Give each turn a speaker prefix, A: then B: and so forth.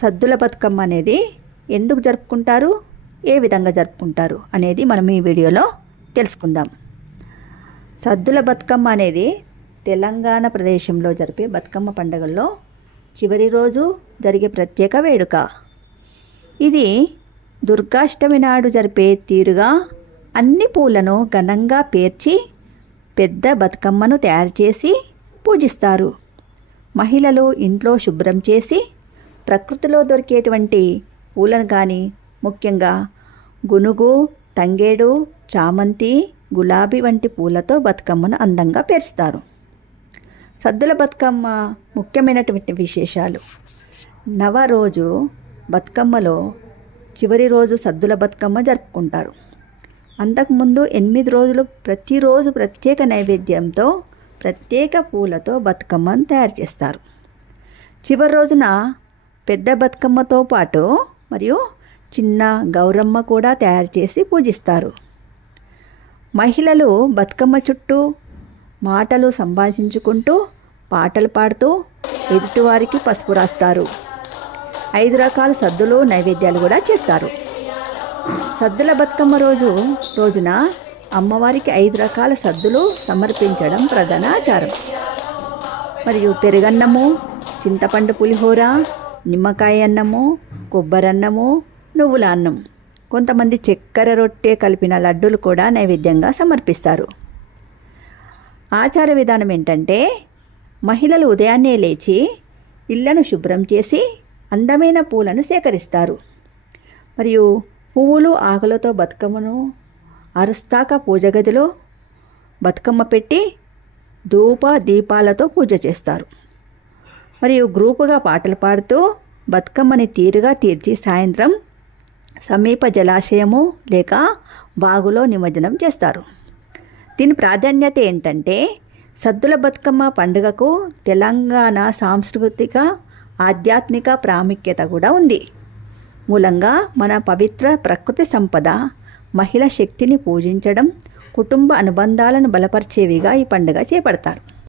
A: సద్దుల బతుకమ్మ అనేది ఎందుకు జరుపుకుంటారు? ఏ విధంగా జరుపుకుంటారు? అనేది మనం ఈ వీడియోలో తెలుసుకుందాం. సద్దుల బతుకమ్మ అనేది తెలంగాణ ప్రదేశంలో జరిపే బతుకమ్మ పండుగల్లో చివరి రోజు జరిగే ప్రత్యేక వేడుక. ఇది దుర్గాష్టమి నాడు జరిపే తీరుగా అన్ని పూలను ఘనంగా పేర్చి పెద్ద బతుకమ్మను తయారు చేసి పూజిస్తారు. మహిళలు ఇంట్లో శుభ్రం చేసి ప్రకృతిలో దొరికేటువంటి పూలను కానీ ముఖ్యంగా గునుగు తంగేడు చామంతి గులాబీ వంటి పూలతో బతుకమ్మను అందంగా పేర్చుతారు. సద్దుల బతుకమ్మ ముఖ్యమైనటువంటి విశేషాలు. నవ రోజు బతుకమ్మలో చివరి రోజు సద్దుల బతుకమ్మ జరుపుకుంటారు. అంతకుముందు ఎనిమిది రోజులు ప్రతిరోజు ప్రత్యేక నైవేద్యంతో ప్రత్యేక పూలతో బతుకమ్మను తయారు చేస్తారు. చివరి రోజున పెద్ద బతుకమ్మతో పాటు మరియు చిన్న గౌరమ్మ కూడా తయారు చేసి పూజిస్తారు. మహిళలు బతుకమ్మ చుట్టూ మాటలు సంభాషించుకుంటూ పాటలు పాడుతూ ఎదుటివారికి పసుపు రాస్తారు. ఐదు రకాల సద్దులు నైవేద్యాలు కూడా చేస్తారు. సద్దుల బతుకమ్మ రోజు రోజున అమ్మవారికి ఐదు రకాల సద్దులు సమర్పించడం ప్రధాన ఆచారం. మరియు పెరుగన్నము చింతపండు పులిహోర నిమ్మకాయ అన్నము కొబ్బరన్నము నువ్వుల అన్నం. కొంతమంది చక్కెర రొట్టె కలిపిన లడ్డూలు కూడా నైవేద్యంగా సమర్పిస్తారు. ఆచార విధానం ఏంటంటే మహిళలు ఉదయాన్నే లేచి ఇళ్ళను శుభ్రం చేసి అందమైన పూలను సేకరిస్తారు. మరియు పువ్వులు ఆకులతో బతుకమ్మను అరుస్తాక పూజ గదిలో బతుకమ్మ పెట్టి ధూప దీపాలతో పూజ చేస్తారు. మరియు గ్రూపుగా పాటలు పాడుతూ బతుకమ్మని తీరుగా తీర్చి సాయంత్రం సమీప జలాశయము లేక బాగులో నిమజ్జనం చేస్తారు. దీని ప్రాధాన్యత ఏంటంటే సద్దుల బతుకమ్మ పండుగకు తెలంగాణ సాంస్కృతిక ఆధ్యాత్మిక ప్రాముఖ్యత కూడా ఉంది. మూలంగా మన పవిత్ర ప్రకృతి సంపద మహిళ శక్తిని పూజించడం కుటుంబ అనుబంధాలను బలపరిచేవిగా ఈ పండుగ చేపడతారు.